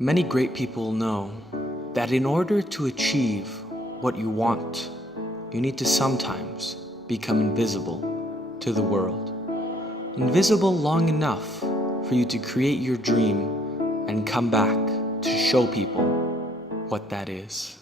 Many great people know that in order to achieve what you want, you need to sometimes become invisible to the world. Invisible long enough for you to create your dream and come back to show people what that is.